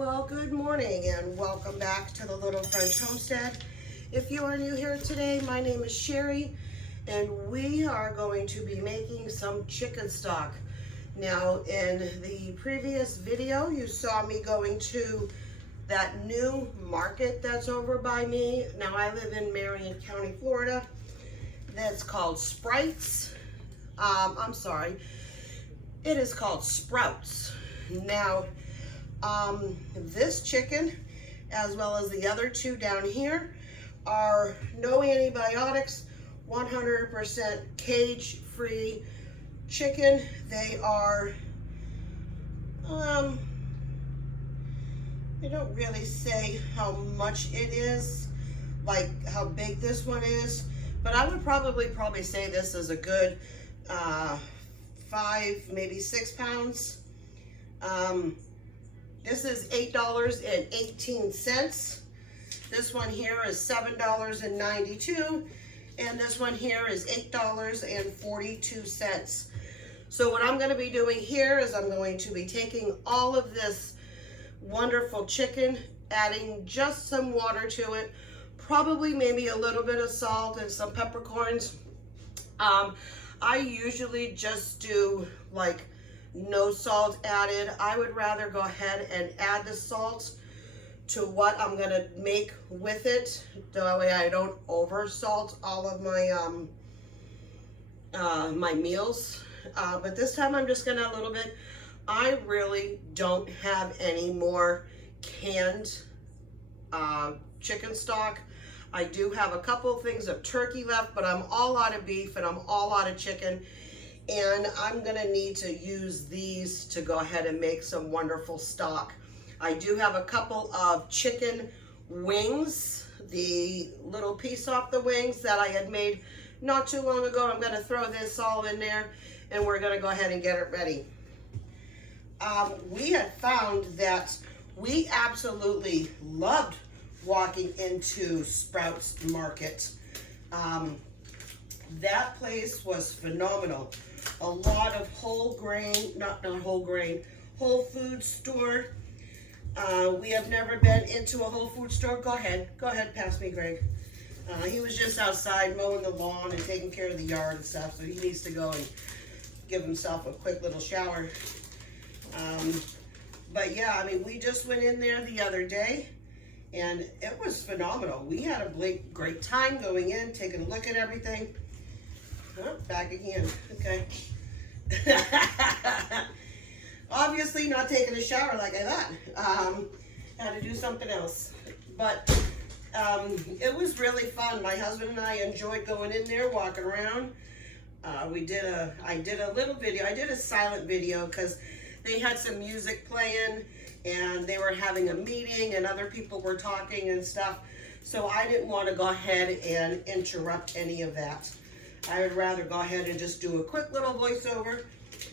Well, good morning and welcome back to the Little French Homestead. If you are new here today, my name is Sherry and we are going to be making some chicken stock. Now, in the previous video, you saw me going to that new market that's over by me. Now, I live in Marion County, Florida. That's called Sprites. It is called Sprouts. Now, this chicken, as well as the other two down here, are no antibiotics, 100% cage-free chicken. They are, they don't really say how much it is, like how big this one is, but I would probably say this is a good 5, maybe 6 pounds. This is $8.18. This one here is $7.92, and this one here is $8.42. So what I'm going to be doing here is I'm going to be taking all of this wonderful chicken, adding just some water to it, probably maybe a little bit of salt and some peppercorns. I usually just do like no salt added. I would rather go ahead and add the salt to what I'm gonna make with it. That way I don't over salt all of my my meals. But this time I'm just gonna a little bit. I really don't have any more canned chicken stock. I do have a couple things of turkey left, but I'm all out of beef and I'm all out of chicken. And I'm gonna need to use these to go ahead and make some wonderful stock. I do have a couple of chicken wings, the little piece off the wings that I had made not too long ago. I'm gonna throw this all in there and we're gonna go ahead and get it ready. We had found that we absolutely loved walking into Sprouts Market. That place was phenomenal. A lot of whole food store. We have never been into a whole food store. Go ahead, pass me, Greg. He was just outside mowing the lawn and taking care of the yard and stuff, so he needs to go and give himself a quick little shower. But yeah, I mean, we just went in there the other day and it was phenomenal. We had a great time going in, taking a look at everything. Oh, back again, okay. Obviously not taking a shower like I thought. Had to do something else. But it was really fun. My husband and I enjoyed going in there, walking around. I did a little video. I did a silent video because they had some music playing and they were having a meeting and other people were talking and stuff. So I didn't want to go ahead and interrupt any of that. I would rather go ahead and just do a quick little voiceover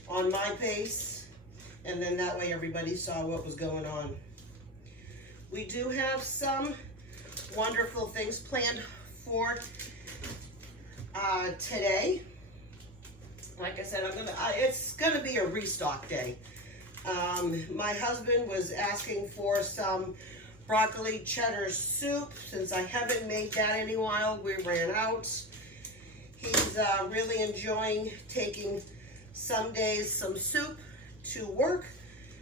on my pace, and then that way everybody saw what was going on. We do have some wonderful things planned for today. Like I said, it's gonna be a restock day. My husband was asking for some broccoli cheddar soup. Since I haven't made that in a while, we ran out. He's really enjoying taking some days some soup to work.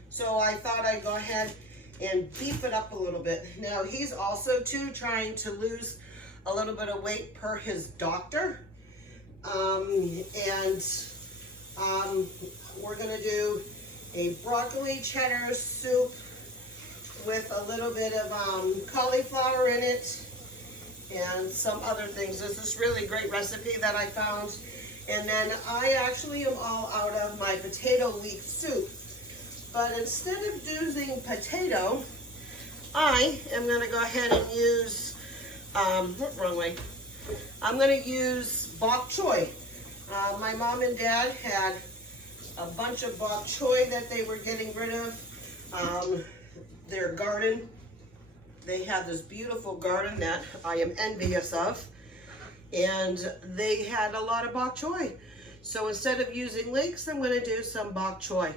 So I thought I'd go ahead and beef it up a little bit. Now he's also too trying to lose a little bit of weight per his doctor. We're gonna do a broccoli cheddar soup with a little bit of cauliflower in it and some other things. There's this really great recipe that I found. And then I actually am all out of my potato leek soup. But instead of using potato, I am gonna go ahead and use, wrong way. I'm gonna use bok choy. My mom and dad had a bunch of bok choy that they were getting rid of. Their garden. They have this beautiful garden that I am envious of, and they had a lot of bok choy. So instead of using leeks, I'm going to do some bok choy.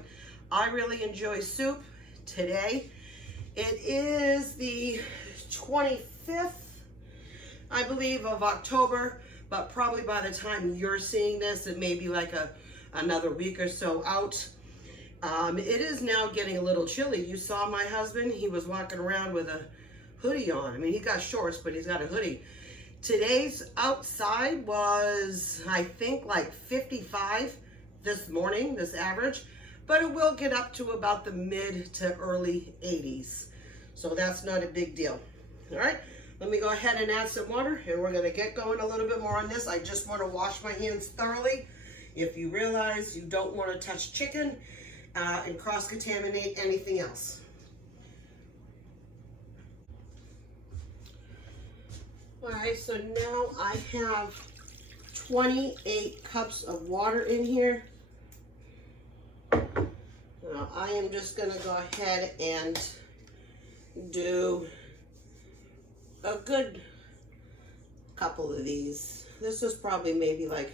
I really enjoy soup. Today It is the 25th, I believe, of October, but probably by the time you're seeing this, it may be like another week or so out. It is now getting a little chilly. You saw my husband, he was walking around with a hoodie on. I mean, he got shorts, but he's got a hoodie. Today's outside was, I think, like 55 this morning, this average, but it will get up to about the mid to early 80s. So that's not a big deal. All right, let me go ahead and add some water, and we're gonna get going a little bit more on this. I just wanna wash my hands thoroughly. If you realize you don't wanna touch chicken and cross-contaminate anything else. All right, so now I have 28 cups of water in here. Now I am just gonna go ahead and do a good couple of these. This is probably maybe like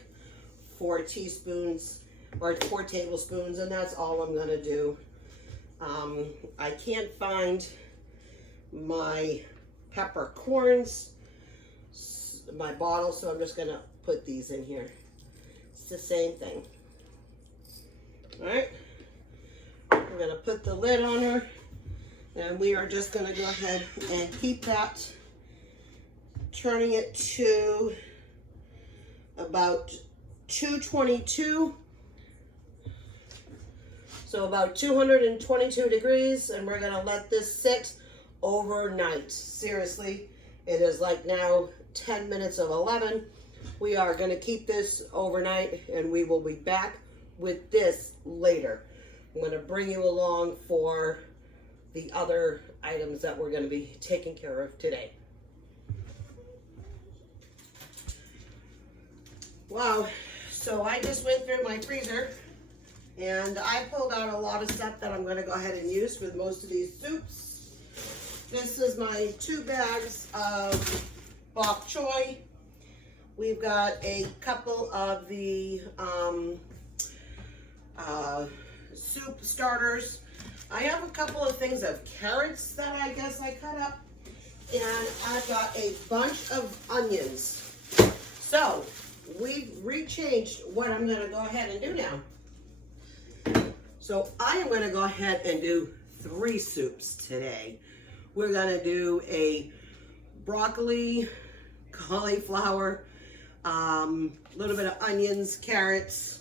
4 teaspoons or 4 tablespoons, and that's all I'm gonna do. I can't find my peppercorns, my bottle, so I'm just gonna put these in here. It's the same thing. All right, we're gonna put the lid on her, and we are just gonna go ahead and keep that, turning it to about 222, so about 222 degrees, and we're gonna let this sit overnight. Seriously, it is like now 10 minutes of 11. We are going to keep this overnight, and we will be back with this later. I'm going to bring you along for the other items that we're going to be taking care of today. Wow, so I just went through my freezer, and I pulled out a lot of stuff that I'm going to go ahead and use with most of these soups. This is my 2 bags of bok choy. We've got a couple of the soup starters. I have a couple of things of carrots that I guess I cut up, and I've got a bunch of onions. So we've rechanged what I'm going to go ahead and do now. So I am going to go ahead and do 3 soups today. We're going to do a broccoli, cauliflower, little bit of onions, carrots.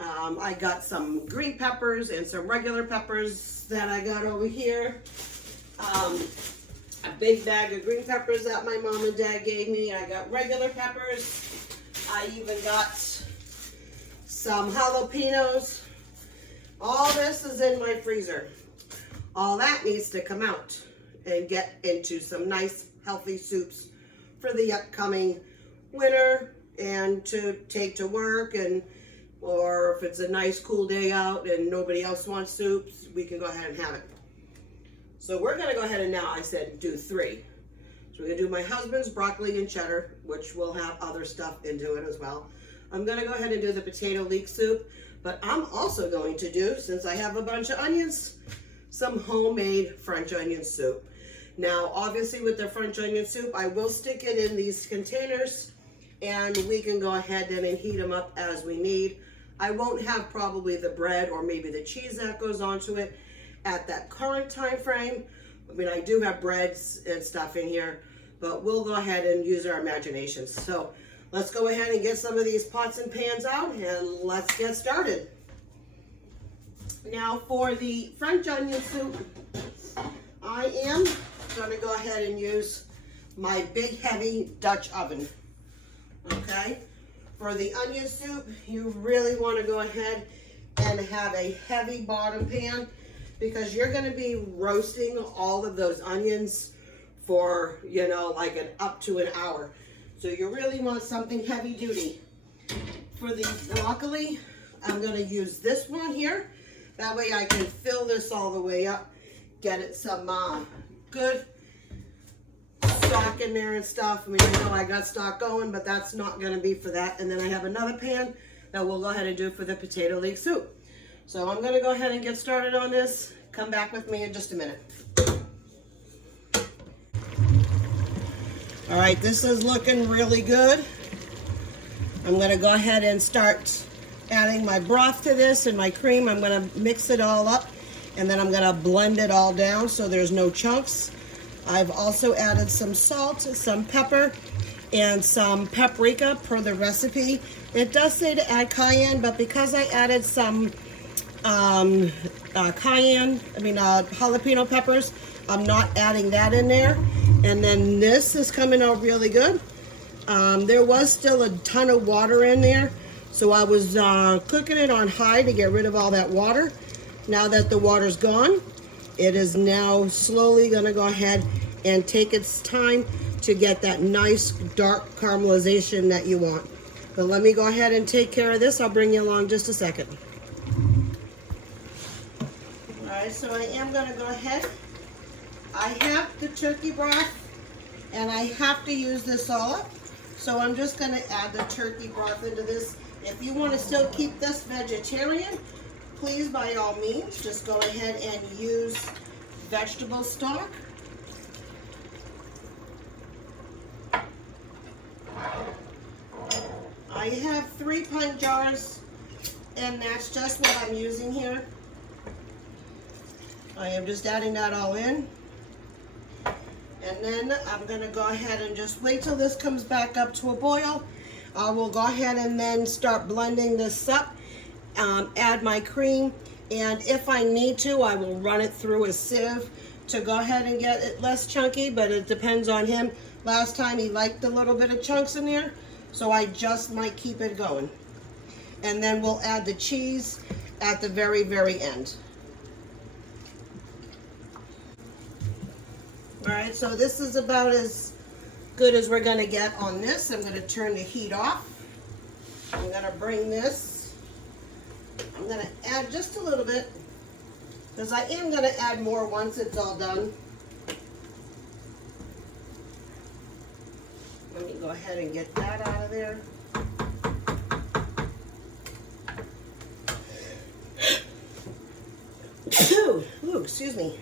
I got some green peppers and some regular peppers that I got over here. A big bag of green peppers that my mom and dad gave me. I got regular peppers. I even got some jalapenos. All this is in my freezer. All that needs to come out and get into some nice healthy soups for the upcoming winter and to take to work, and or if it's a nice cool day out and nobody else wants soups, we can go ahead and have it. So we're gonna go ahead and now, I said, do 3. So we're gonna do my husband's broccoli and cheddar, which will have other stuff into it as well. I'm gonna go ahead and do the potato leek soup, but I'm also going to do, since I have a bunch of onions, some homemade French onion soup. Now, obviously with the French onion soup, I will stick it in these containers, and we can go ahead and heat them up as we need. I won't have probably the bread or maybe the cheese that goes onto it at that current time frame. I mean, I do have breads and stuff in here, but we'll go ahead and use our imaginations. So let's go ahead and get some of these pots and pans out, and let's get started. Now for the French onion soup, I am going to go ahead and use my big heavy Dutch oven. Okay, for the onion soup, you really want to go ahead and have a heavy bottom pan, because you're going to be roasting all of those onions for, you know, like up to an hour. So you really want something heavy duty. For the broccoli, I'm going to use this one here. That way I can fill this all the way up, get it some good stock in there and stuff. I mean, I know I got stock going, but that's not going to be for that. And then I have another pan that we'll go ahead and do for the potato leek soup. So I'm going to go ahead and get started on this. Come back with me in just a minute. All right, this is looking really good. I'm gonna go ahead and start adding my broth to this and my cream. I'm gonna mix it all up and then I'm gonna blend it all down so there's no chunks. I've also added some salt, some pepper, and some paprika per the recipe. It does say to add cayenne, but because I added some jalapeno peppers, I'm not adding that in there. And then this is coming out really good. There was still a ton of water in there, so I was cooking it on high to get rid of all that water. Now that the water's gone, it is now slowly gonna go ahead and take its time to get that nice dark caramelization that you want. But let me go ahead and take care of this. I'll bring you along just a second. All right, so I am gonna go ahead. I have the turkey broth and I have to use this all up. So I'm just gonna add the turkey broth into this. If you wanna still keep this vegetarian, please by all means, just go ahead and use vegetable stock. I have 3 pint jars and that's just what I'm using here. I am just adding that all in. And then I'm gonna go ahead and just wait till this comes back up to a boil. I will go ahead and then start blending this up, add my cream, and if I need to, I will run it through a sieve to go ahead and get it less chunky, but it depends on him. Last time he liked a little bit of chunks in there, so I just might keep it going. And then we'll add the cheese at the very, very end. All right, so this is about as good as we're gonna get on this. I'm gonna turn the heat off. I'm gonna bring this. I'm gonna add just a little bit because I am gonna add more once it's all done. Let me go ahead and get that out of there. Ooh, excuse me.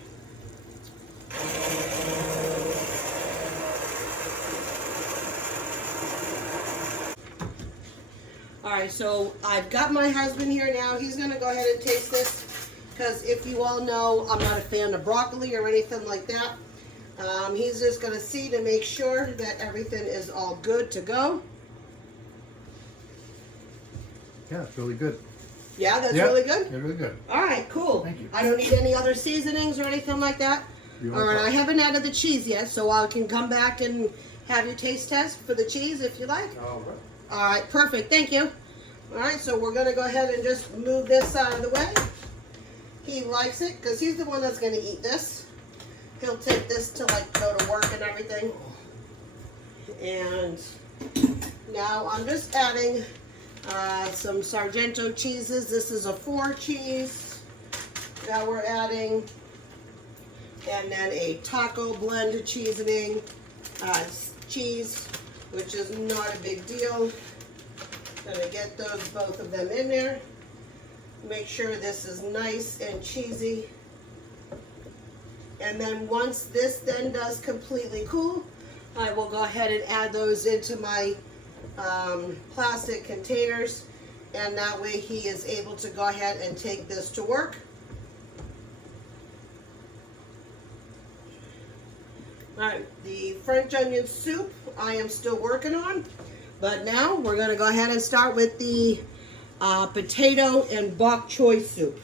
All right, so I've got my husband here now. He's gonna go ahead and taste this because if you all know, I'm not a fan of broccoli or anything like that. He's just gonna see to make sure that everything is all good to go. Yeah, it's really good. Yeah, that's really good? Yeah, really good. All right, cool. Thank you. I don't need any other seasonings or anything like that? All right, I haven't added the cheese yet, so I can come back and have you taste test for the cheese if you like. All right. All right, perfect, thank you. All right, so we're gonna go ahead and just move this out of the way. He likes it because he's the one that's gonna eat this. He'll take this to like go to work and everything. And now I'm just adding some Sargento cheeses. This is a 4 cheese that we're adding. And then a taco blend cheesening cheese, which is not a big deal. Gonna get those, both of them in there. Make sure this is nice and cheesy. And then once this then does completely cool, I will go ahead and add those into my plastic containers, and that way he is able to go ahead and take this to work. All right, the French onion soup I am still working on, but now we're gonna go ahead and start with the potato and bok choy soup.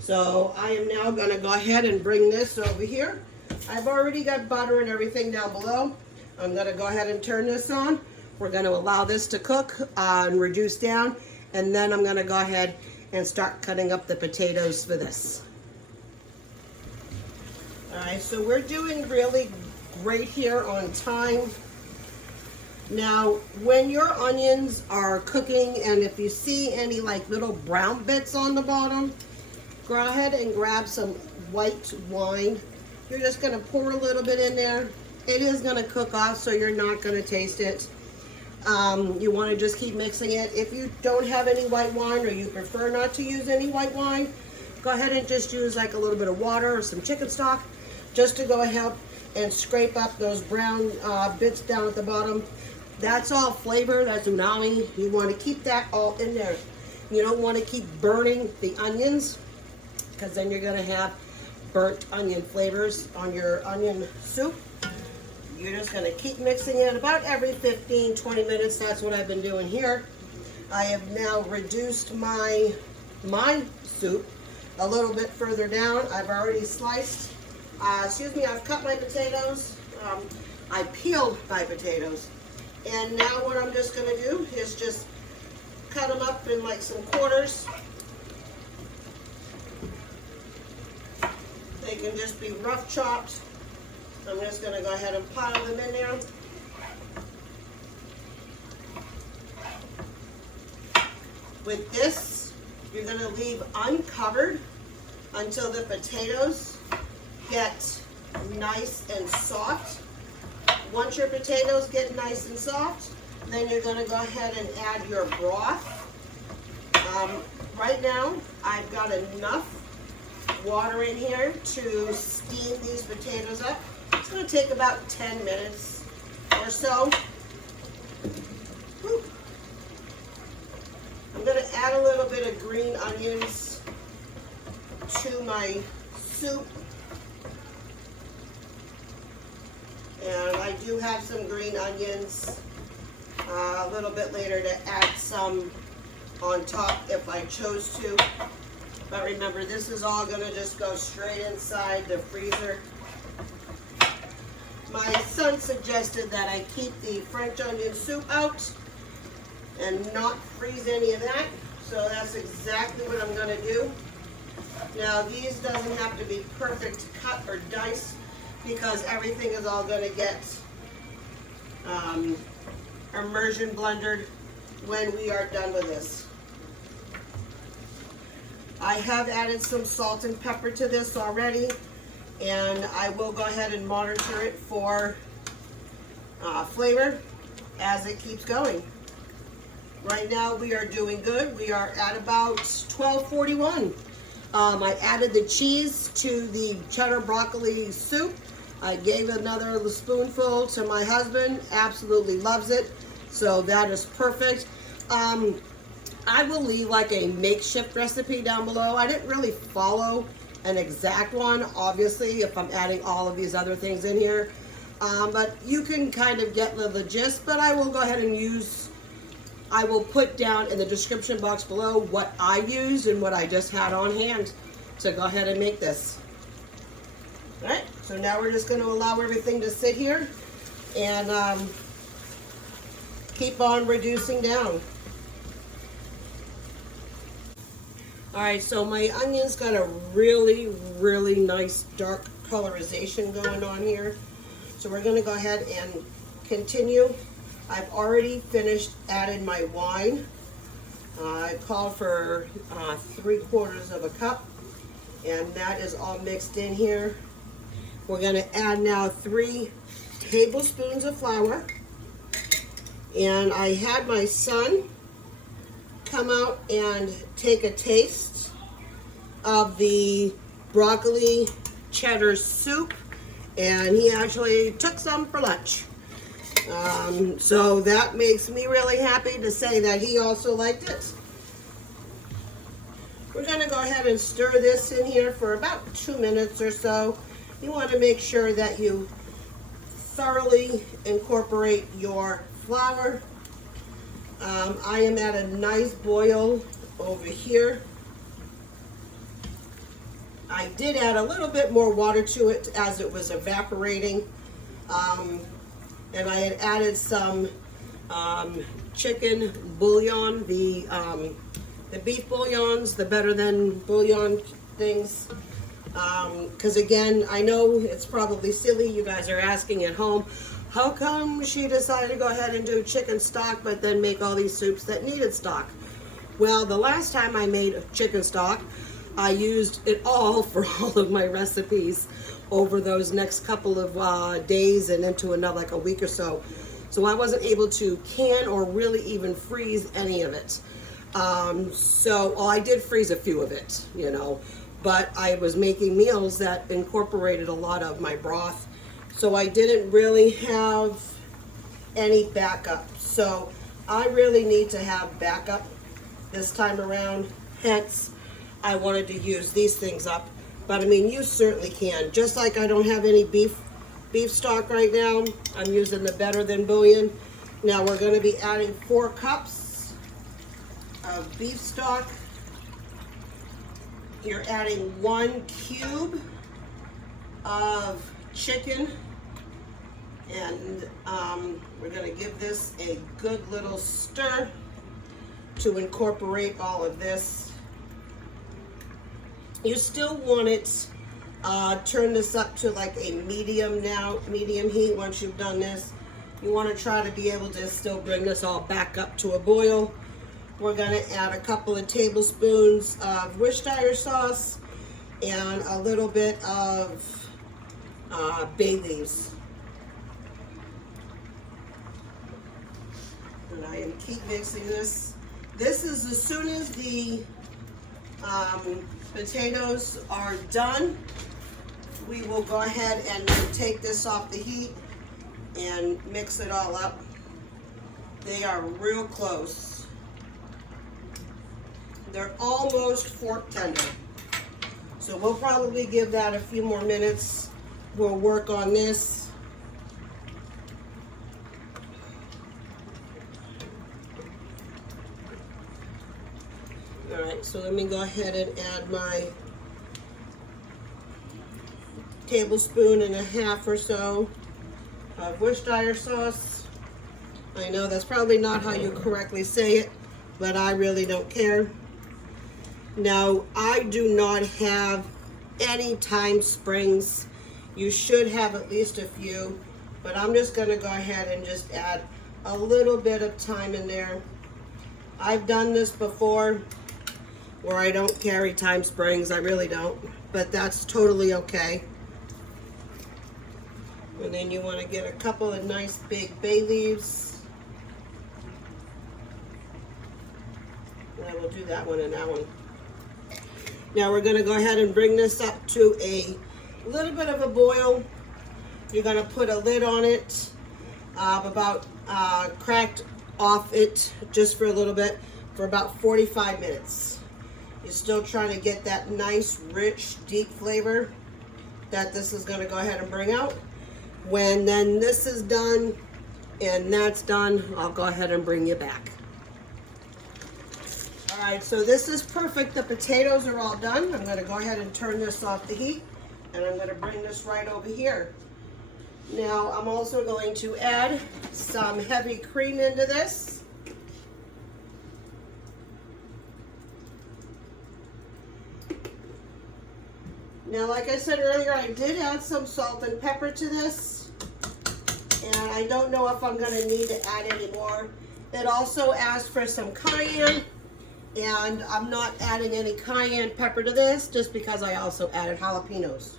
So I am now gonna go ahead and bring this over here. I've already got butter and everything down below. I'm gonna go ahead and turn this on. We're gonna allow this to cook and reduce down, and then I'm gonna go ahead and start cutting up the potatoes for this. All right, so we're doing really great here on time. Now, when your onions are cooking and if you see any like little brown bits on the bottom, go ahead and grab some white wine. You're just gonna pour a little bit in there. It is gonna cook off, so you're not gonna taste it. You wanna just keep mixing it. If you don't have any white wine or you prefer not to use any white wine, go ahead and just use like a little bit of water or some chicken stock just to go and scrape up those brown bits down at the bottom. That's all flavor, that's umami. You want to keep that all in there. You don't want to keep burning the onions, because then you're going to have burnt onion flavors on your onion soup. You're just going to keep mixing it about every 15-20 minutes. That's what I've been doing here. I have now reduced my soup a little bit further down. I've already sliced, I've cut my potatoes. I peeled my potatoes. And now what I'm just going to do is just cut them up in like some quarters. They can just be rough chopped. I'm just going to go ahead and pile them in there. With this, you're going to leave uncovered until the potatoes get nice and soft. Once your potatoes get nice and soft, then you're going to go ahead and add your broth. Right now, I've got enough water in here to steam these potatoes up. It's going to take about 10 minutes or so. Whew. I'm going to add a little bit of green onions to my soup. And I do have some green onions a little bit later to add some on top if I chose to. But remember, this is all going to just go straight inside the freezer. My son suggested that I keep the French onion soup out and not freeze any of that. So that's exactly what I'm going to do. Now, these doesn't have to be perfect cut or diced, because everything is all going to get immersion blended when we are done with this. I have added some salt and pepper to this already, and I will go ahead and monitor it for flavor as it keeps going. Right now we are doing good. We are at about 12:41. I added the cheese to the cheddar broccoli soup. I gave another spoonful to my husband. Absolutely loves it. So that is perfect. I will leave like a makeshift recipe down below. I didn't really follow an exact one, obviously, if I'm adding all of these other things in here. But you can kind of get the gist, but I will go ahead and I will put down in the description box below what I used and what I just had on hand to go ahead and make this. All right, so now we're just going to allow everything to sit here and keep on reducing down. All right, so my onion's got a really, really nice dark colorization going on here. So we're going to go ahead and continue. I've already finished adding my wine. I called for 3/4 of a cup, and that is all mixed in here. We're going to add now 3 tablespoons of flour. And I had my son come out and take a taste of the broccoli cheddar soup, and he actually took some for lunch. So that makes me really happy to say that he also liked it. We're going to go ahead and stir this in here for about 2 minutes or so. You want to make sure that you thoroughly incorporate your flour. I am at a nice boil over here. I did add a little bit more water to it as it was evaporating. And I had added some chicken bouillon, the beef bouillons, the better than bouillon things. Because again, I know it's probably silly, you guys are asking at home, how come she decided to go ahead and do chicken stock but then make all these soups that needed stock? Well, the last time I made chicken stock, I used it all for all of my recipes over those next couple of days and into another like a week or so. So I wasn't able to can or really even freeze any of it. Well, I did freeze a few of it, you know, but I was making meals that incorporated a lot of my broth. So I didn't really have any backup. So I really need to have backup this time around. Hence, I wanted to use these things up. But I mean, you certainly can. Just like I don't have any beef stock right now, I'm using the Better Than bouillon. Now we're going to be adding 4 cups of beef stock. You're adding 1 cube of chicken, and we're going to give this a good little stir to incorporate all of this. You still want it, turn this up to like a medium heat. Once you've done this, you want to try to be able to still bring this all back up to a boil. We're going to add a couple of tablespoons of Worcestershire sauce and a little bit of bay leaves. And I am keep mixing this. This is as soon as the potatoes are done, we will go ahead and take this off the heat and mix it all up. They are real close. They're almost fork tender. So we'll probably give that a few more minutes. We'll work on this. All right, so let me go ahead and add my tablespoon and a half or so of Worcestershire sauce. I know that's probably not how you correctly say it, but I really don't care. Now, I do not have any thyme springs. You should have at least a few, but I'm just going to go ahead and just add a little bit of thyme in there. I've done this before where I don't carry thyme springs. I really don't, but that's totally okay. And then you want to get a couple of nice big bay leaves. And I will do that one and that one. Now we're going to go ahead and bring this up to a little bit of a boil. You're going to put a lid on it, cracked off it just for a little bit, for about 45 minutes. You're still trying to get that nice, rich, deep flavor that this is going to go ahead and bring out. When then this is done and that's done, I'll go ahead and bring you back. All right, so this is perfect. The potatoes are all done. I'm going to go ahead and turn this off the heat, and I'm going to bring this right over here. Now, I'm also going to add some heavy cream into this. Now, like I said earlier, I did add some salt and pepper to this, and I don't know if I'm going to need to add any more. It also asked for some cayenne. And I'm not adding any cayenne pepper to this just because I also added jalapenos.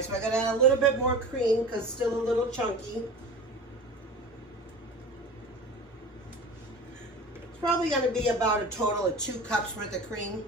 So I gotta add a little bit more cream because it's still a little chunky. It's probably gonna be about a total of 2 cups worth of cream.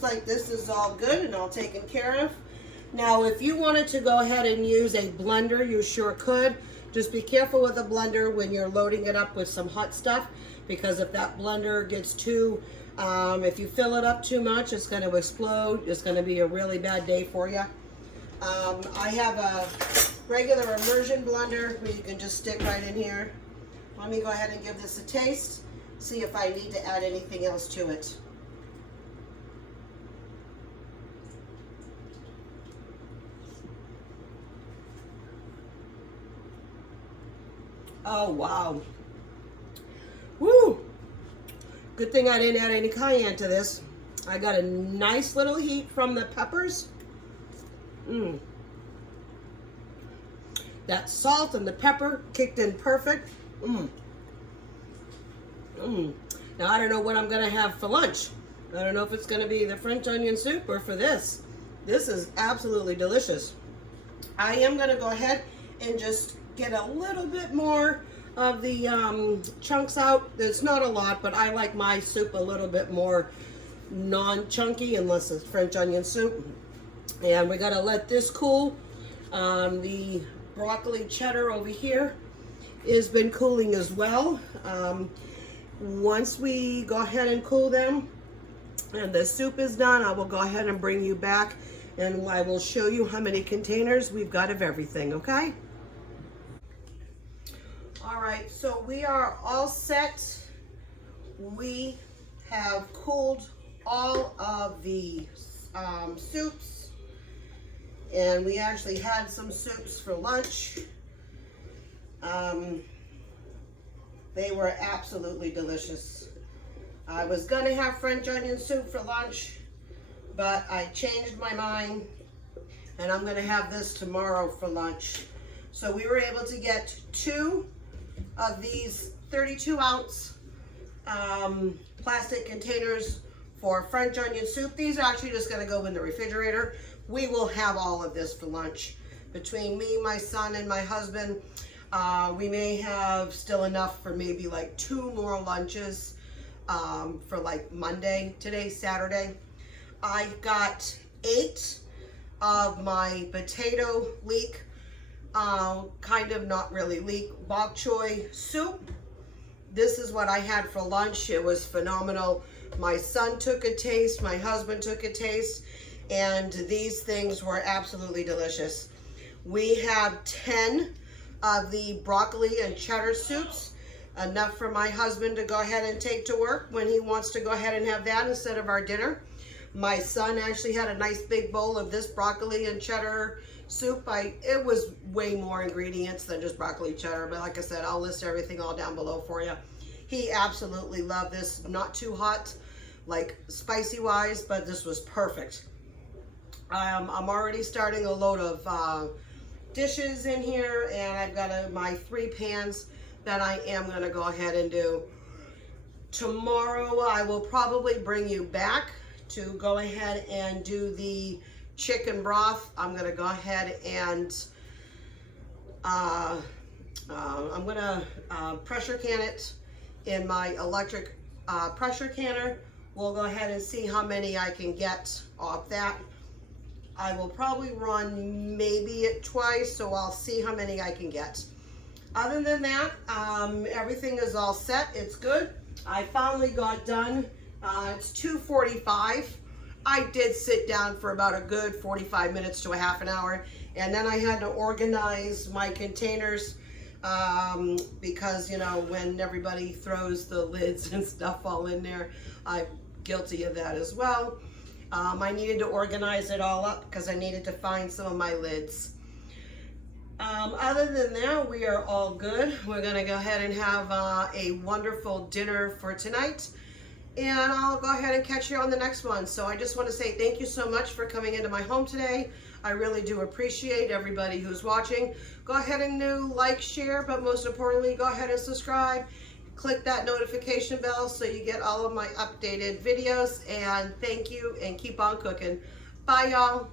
looks like this is all good and all taken care of. Now, if you wanted to go ahead and use a blender, you sure could. Just be careful with a blender when you're loading it up with some hot stuff, because if that blender gets too, if you fill it up too much, it's going to explode. It's going to be a really bad day for you. I have a regular immersion blender where you can just stick right in here. Let me go ahead and give this a taste, see if I need to add anything else to it. Oh, wow. Woo! Good thing I didn't add any cayenne to this. I got a nice little heat from the peppers. That salt and the pepper kicked in perfect. Now, I don't know what I'm going to have for lunch. I don't know if it's going to be the French onion soup or for this. This is absolutely delicious. I am going to go ahead and just get a little bit more of the chunks out. It's not a lot, but I like my soup a little bit more non-chunky unless it's French onion soup. And we got to let this cool. The broccoli cheddar over here has been cooling as well. Once we go ahead and cool them and the soup is done, I will go ahead and bring you back and I will show you how many containers we've got of everything, okay? All right, so we are all set. We have cooled all of the soups, and we actually had some soups for lunch. They were absolutely delicious. I was gonna have French onion soup for lunch, but I changed my mind, and I'm gonna have this tomorrow for lunch. So we were able to get 2 of these 32-ounce plastic containers for French onion soup. These are actually just gonna go in the refrigerator. We will have all of this for lunch. Between me, my son, and my husband, we may have still enough for maybe like 2 more lunches for like Monday. Today's Saturday. I've got 8 of my potato leek, kind of not really leek, bok choy soup. This is what I had for lunch. It was phenomenal. My son took a taste, my husband took a taste, and these things were absolutely delicious. We have 10 of the broccoli and cheddar soups, enough for my husband to go ahead and take to work when he wants to go ahead and have that instead of our dinner. My son actually had a nice big bowl of this broccoli and cheddar soup. It was way more ingredients than just broccoli cheddar, but like I said, I'll list everything all down below for you. He absolutely loved this. Not too hot, like spicy wise, but this was perfect. I'm already starting a load of dishes in here, and I've got my 3 pans that I am going to go ahead and do. Tomorrow I will probably bring you back to go ahead and do the chicken broth. I'm going to go ahead and I'm going to pressure can it in my electric pressure canner. We'll go ahead and see how many I can get off that. I will probably run maybe it twice, so I'll see how many I can get. Other than that, everything is all set. It's good. I finally got done. It's 2:45. I did sit down for about a good 45 minutes to a half an hour, and then I had to organize my containers because, you know, when everybody throws the lids and stuff all in there, I'm guilty of that as well. I needed to organize it all up because I needed to find some of my lids. Other than that, we are all good. We're gonna go ahead and have a wonderful dinner for tonight, and I'll go ahead and catch you on the next one. So I just want to say thank you so much for coming into my home today. I really do appreciate everybody who's watching. Go ahead and like, share, but most importantly, go ahead and subscribe. Click that notification bell so you get all of my updated videos, and thank you, and keep on cooking. Bye, y'all.